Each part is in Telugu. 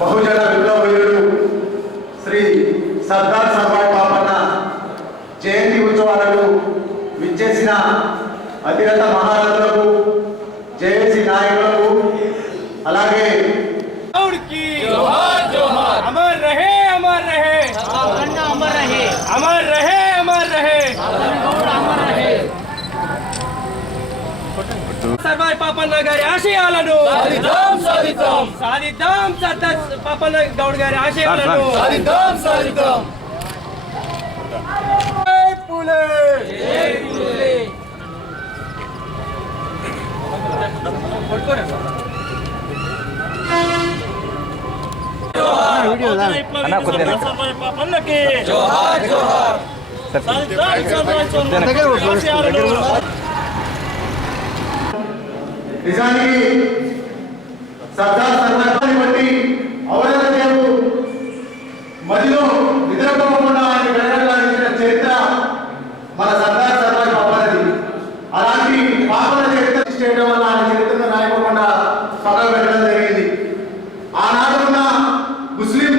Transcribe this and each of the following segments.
బహుజన విప్లవీరుడు శ్రీ సర్దార్ సర్వాయి పాపన్న జయంతి ఉత్సవాలకు విచ్చేసిన అతిరథ మహారథులకు, జేఏసీ నాయకులకు, అలాగే अमर रहे अमर रहे अमर रहे अमर रहे अमर रहे अमर रहे సర్దార్ పాపన్న గారి ఆశయాలను సాధిద్దాం సర్దార్ పాపన్న గౌడ్ గారి ఆశయాలను సాధిద్దాం జై పూలే జై పూలే నిజానికి సర్దార్ సర్వాయి బట్టి ఔరంగజేబు మధ్యలో నిద్రపోకుండా ఆయన వెనకాల చరిత్ర మన సర్దార్ సర్వాయి పాపన్నది. అలాంటి పాపన చరిత్ర చేయడం వల్ల ఆయన చరిత్రను రాయకుండా పక్కన పెట్టడం జరిగింది. ఆనాడు ఉన్న ముస్లిం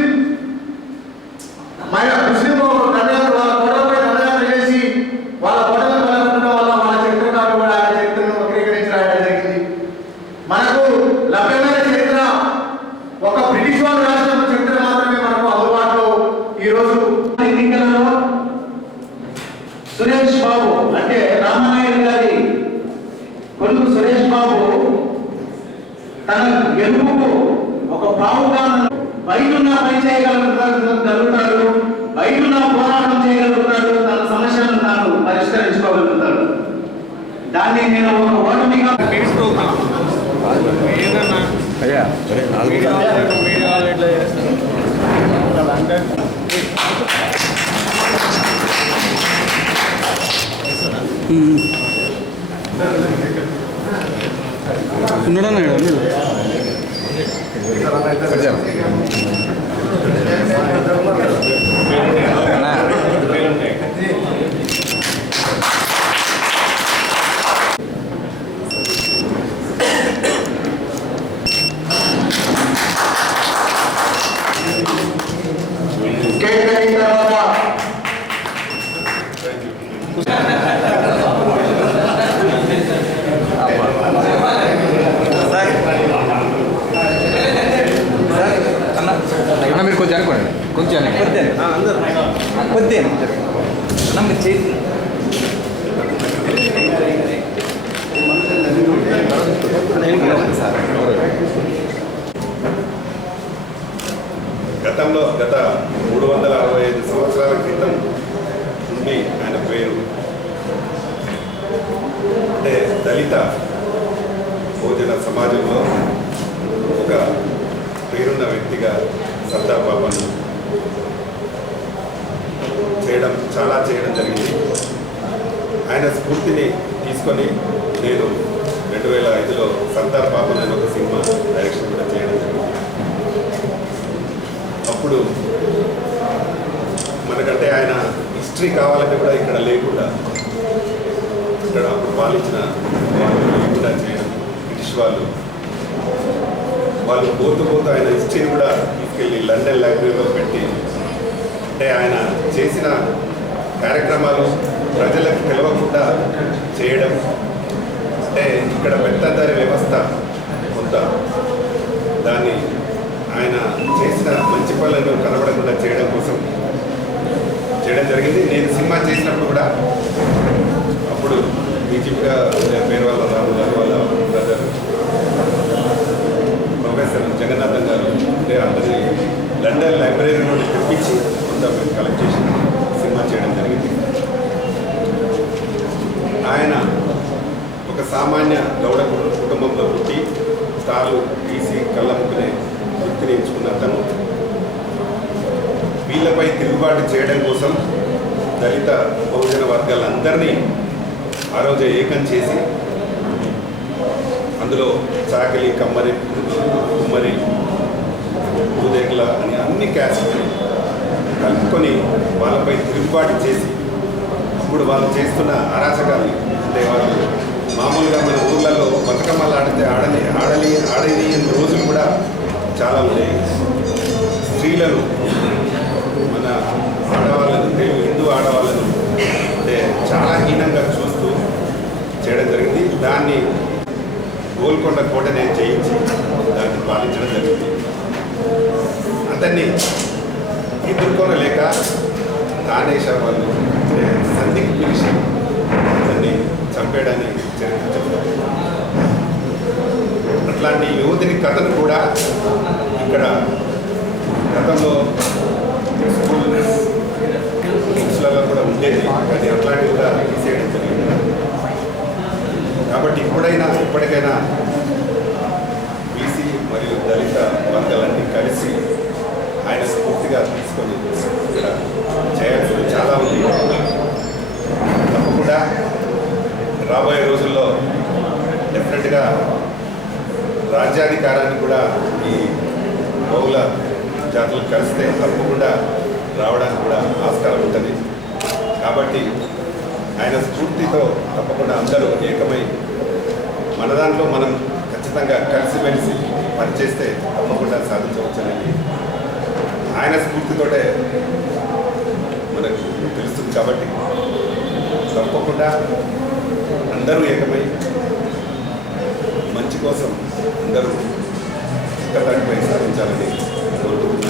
గొడవపై దండయాత్ర చేసి వాళ్ళ గొడవలు కలగడం వల్ల వాళ్ళ చరిత్రకారులు కూడా ఆయన చరిత్రను వక్రీకరించి రాయడం జరిగింది. మనకు లభ్యమైన చరిత్ర ఒక బ్రిటిష్ వాళ్ళు రాసిన చరిత్ర మాత్రమే మనకు అందుబాటులో. ఈరోజు ఎన్నికలలో సురేష్ బాబు అంటే రామనాయుడు గారి కొడుకు సురేష్ బాబు తన గెలుపుకు ఒక పావుగా బయటున్న పని చేయగలుగుతాడు, బయటున్న పోరాటం చేయగలుగుతాడు, తన సమస్యలను తాను పరిష్కరించుకోగలుగుతాడు. దాన్ని నేను ఒక ఓటమిగా మీరు కొంచెం అనుకోండి, కొంచెం కొద్ది మీరు చేసి గతంలో గత 365 సంవత్సరాల క్రితం నుండి ఆయన పేరు అంటే దళిత భోజన సమాజంలో ఒక పేరున్న వ్యక్తిగా సర్దార్ పాపన్న చేయడం జరిగింది. ఆయన స్ఫూర్తిని తీసుకొని నేను 2005లో సర్దార్ పాపన్న అనే ఒక సినిమా డైరెక్షన్ కూడా చేయడం జరిగింది. అప్పుడు మనకంటే ఆయన హిస్టరీ కావాలంటే కూడా ఇక్కడ లేకుండా ఇక్కడ అప్పుడు పాలించిన లేకుండా చేయడం బ్రిటిష్ వాళ్ళు పోతూ ఆయన హిస్టరీని కూడా తీసుకెళ్ళి లండన్ లైబ్రరీలో పెట్టి అంటే ఆయన చేసిన కార్యక్రమాలు ప్రజలకు తెలవకుండా చేయడం అంటే ఇక్కడ పెత్తందారి వ్యవస్థ కొంత దాన్ని ఆయన చేసిన మంచి పనులను కనబడకుండా చేయడం కోసం చేయడం జరిగింది. నేను సినిమా చేసినప్పుడు కూడా అప్పుడు బీజేపీగా పేరు వాళ్ళ రాము గారు వాళ్ళ బ్రదర్ ప్రొఫెసర్ జగన్నాథన్ గారు అంటే అందరినీ లండన్ లైబ్రరీ నుండి తెప్పించి కొంత మేము కలెక్ట్ చేసి సినిమా చేయడం జరిగింది. ఆయన ఒక సామాన్య గౌడ కుటుంబంలో పుట్టి తాలు తీసి కళ్ళముక్కునే వృత్తిని ఎంచుకున్న అతను వీళ్ళపై తిరుగుబాటు చేయడం కోసం దళిత బహుజన వర్గాలందరినీ ఆ రోజు ఏకం చేసి అందులో చాకలి, కమ్మరి, కుమ్మరి, భూదేగుల అని అన్ని క్యాస్ట్ని కలుపుకొని వాళ్ళపై తిరుగుబాటు చేసి అప్పుడు వాళ్ళు చేస్తున్న అరాచకాలు అంటే వాళ్ళు మామూలుగా మన ఊళ్ళలో బతుకమ్మలు ఆడితే ఆడని రోజులు కూడా చాలా ఉన్నాయి. స్త్రీలను మన ఆడవాళ్ళను హిందూ ఆడవాళ్ళను అంటే చాలా హీనంగా చూస్తూ చేయడం జరిగింది. దాన్ని గోల్కొండ కోటనే చేయించి దాన్ని పాలించడం జరిగింది. అతన్ని ఎదుర్కొనలేక తానేశ్వర వాళ్ళు సంధికి పిలిచి అతన్ని చంపేయడాన్ని చరిత్ర చెప్తారు. అట్లాంటి యువతిని కథను కూడా ఇక్కడ గతంలో స్కూల్స్లలో కూడా ఉండేది, కానీ అట్లాంటివి కూడా తీసేయడం జరిగింది. కాబట్టి ఇప్పటికైనా బీసీ మరియు దళిత వర్గాలన్నీ కలిసి ఆయన స్ఫూర్తిగా తీసుకొని ఇక్కడ చేయాల్సింది చాలా ఉంది. తప్పకుండా రాబోయే రోజుల్లో డెఫినెట్గా రాజ్యాధికారాన్ని కూడా ఈ బహుళ జాతులు కలిస్తే తప్పకుండా రావడానికి కూడా ఆస్కారం ఉంటుంది. కాబట్టి ఆయన స్ఫూర్తితో తప్పకుండా అందరూ ఏకమై మన దాంట్లో మనం ఖచ్చితంగా కలిసిమెలిసి పనిచేస్తే తప్పకుండా సాధించవచ్చనేది ఆయన స్ఫూర్తితోటే మనకు తెలుస్తుంది. కాబట్టి తప్పకుండా అందరూ ఏకమై మంచి కోసం అందరూ ఒక్కదానిపై సాధించాలని కోరుకుంటున్నాను.